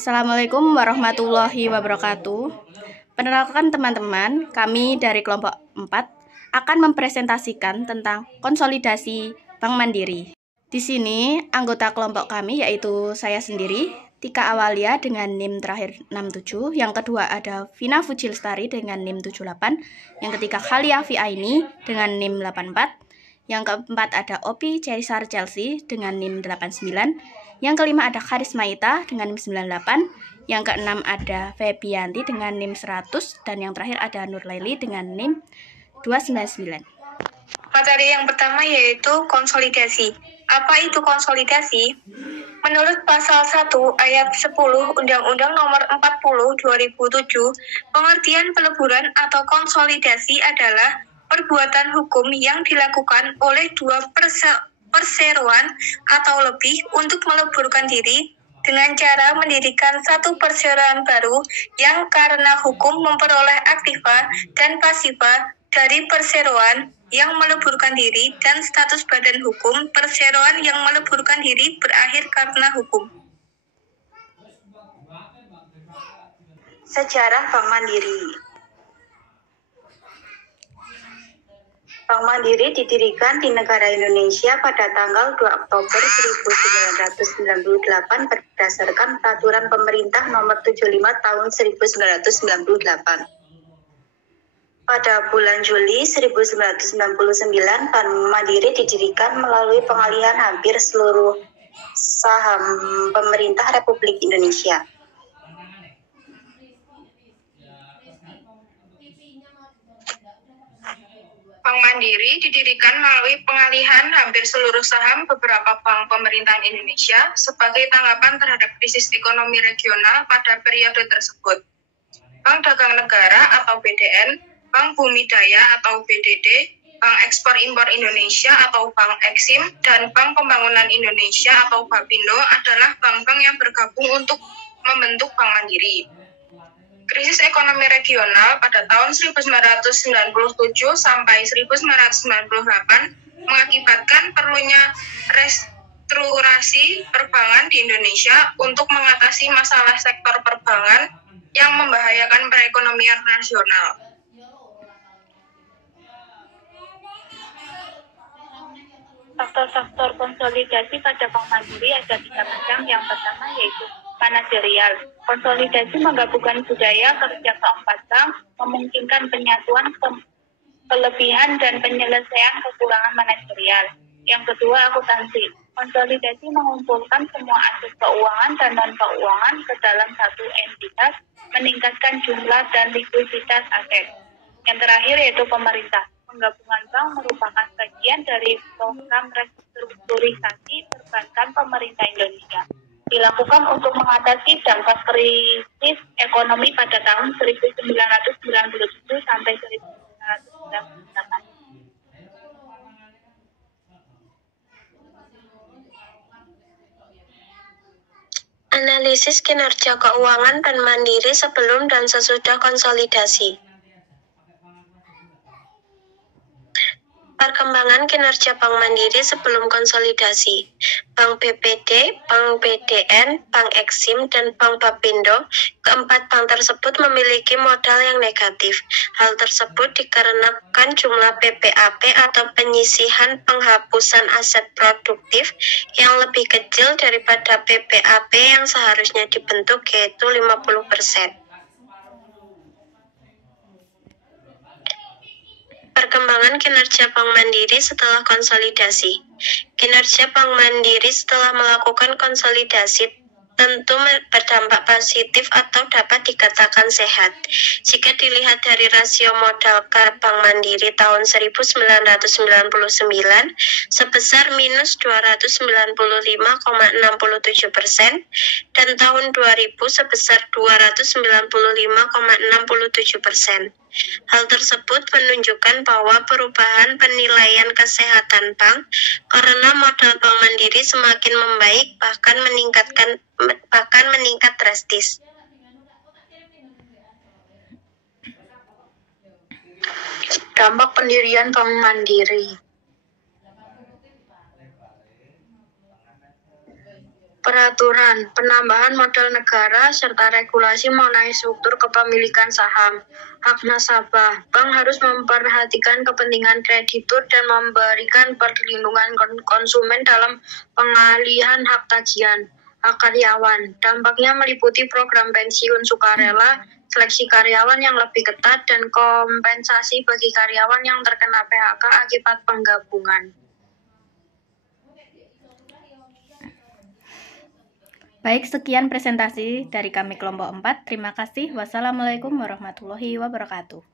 Assalamualaikum warahmatullahi wabarakatuh. Perkenalkan teman-teman, kami dari kelompok 4 akan mempresentasikan tentang konsolidasi Bank Mandiri. Di sini anggota kelompok kami yaitu saya sendiri, Tika Awalia dengan NIM terakhir 67, yang kedua ada Vina Fujilstari dengan NIM 78, yang ketiga Khalia Fiaini dengan NIM 84, yang keempat ada Opi Caesar Chelsea dengan NIM 89, yang kelima ada Karisma Ita dengan NIM 98, yang keenam ada Febianti dengan NIM 100, dan yang terakhir ada Nur Laili dengan NIM 299. Materi yang pertama yaitu konsolidasi. Apa itu konsolidasi? Menurut pasal 1 ayat 10 Undang-Undang Nomor 40 2007, pengertian peleburan atau konsolidasi adalah perbuatan hukum yang dilakukan oleh dua perseroan atau lebih untuk meleburkan diri dengan cara mendirikan satu perseroan baru yang karena hukum memperoleh aktiva dan pasiva dari perseroan yang meleburkan diri dan status badan hukum perseroan yang meleburkan diri berakhir karena hukum. Sejarah Bank Mandiri. Bank Mandiri didirikan di negara Indonesia pada tanggal 2 Oktober 1998 berdasarkan Peraturan Pemerintah Nomor 75 Tahun 1998. Pada bulan Juli 1999, Bank Mandiri didirikan melalui pengalihan hampir seluruh saham pemerintah Republik Indonesia. Bank Mandiri didirikan melalui pengalihan hampir seluruh saham beberapa bank pemerintahan Indonesia sebagai tanggapan terhadap krisis ekonomi regional pada periode tersebut. Bank Dagang Negara atau BDN, Bank Bumi Daya atau BDD, Bank Ekspor Impor Indonesia atau Bank Eksim, dan Bank Pembangunan Indonesia atau Bapindo adalah bank-bank yang bergabung untuk membentuk Bank Mandiri. Krisis ekonomi regional pada tahun 1997 sampai 1998 mengakibatkan perlunya restrukturasi perbankan di Indonesia untuk mengatasi masalah sektor perbankan yang membahayakan perekonomian nasional. Faktor-faktor konsolidasi pada Bank Mandiri ada 3 macam. Yang pertama yaitu manajerial. Konsolidasi menggabungkan budaya kerja keempat bank, memungkinkan penyatuan kelebihan dan penyelesaian kekurangan manajerial. Yang kedua, akuntansi. Konsolidasi mengumpulkan semua aset keuangan dan non-keuangan ke dalam satu entitas, meningkatkan jumlah dan likuiditas aset. Yang terakhir yaitu pemerintah. Penggabungan bank merupakan bagian dari program restrukturisasi perbankan pemerintah Indonesia. Dilakukan untuk mengatasi dampak krisis ekonomi pada tahun 1997 sampai 1998. Analisis kinerja keuangan Bank Mandiri sebelum dan sesudah konsolidasi. Perkembangan kinerja Bank Mandiri sebelum konsolidasi. Bank BPD, Bank BDN, Bank Eksim, dan Bank Bapindo, keempat bank tersebut memiliki modal yang negatif. Hal tersebut dikarenakan jumlah PPAP atau penyisihan penghapusan aset produktif yang lebih kecil daripada PPAP yang seharusnya dibentuk, yaitu 50%. Perkembangan kinerja Bank Mandiri setelah konsolidasi. Kinerja Bank Mandiri setelah melakukan konsolidasi tentu berdampak positif atau dapat dikatakan sehat. Jika dilihat dari rasio modal ke Bank Mandiri tahun 1999 sebesar minus 295,67% dan tahun 2000 sebesar 295,67%. Hal tersebut menunjukkan bahwa perubahan penilaian kesehatan bank karena modal Bank Mandiri semakin membaik bahkan meningkat drastis. Dampak pendirian Bank Mandiri. peraturan, penambahan modal negara, serta regulasi mengenai struktur kepemilikan saham. Hak nasabah, bank harus memperhatikan kepentingan kreditur dan memberikan perlindungan konsumen dalam pengalihan hak tagihan. Hak karyawan, dampaknya meliputi program pensiun sukarela, seleksi karyawan yang lebih ketat, dan kompensasi bagi karyawan yang terkena PHK akibat penggabungan. Baik, sekian presentasi dari kami kelompok 4. Terima kasih. Wassalamualaikum warahmatullahi wabarakatuh.